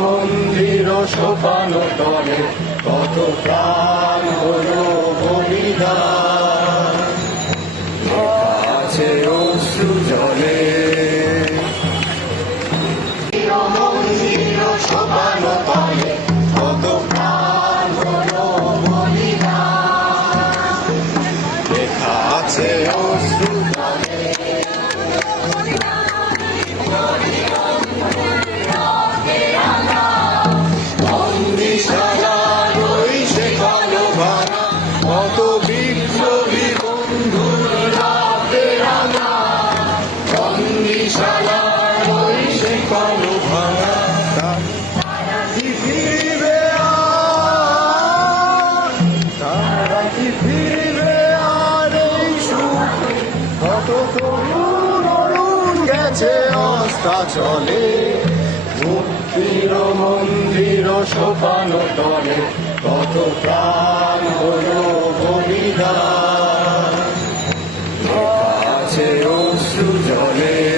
মন্দির সোপান তলে, কত প্রাণ হলো বলিদান। আছে অশ্রু জলে। কত প্রাণ হলো আছে অশ্রু গেছে অস্তা চলে মুক্তির মন্দির সোপান তলে কত প্রাণ বলিদান আছে অশ্রু জলে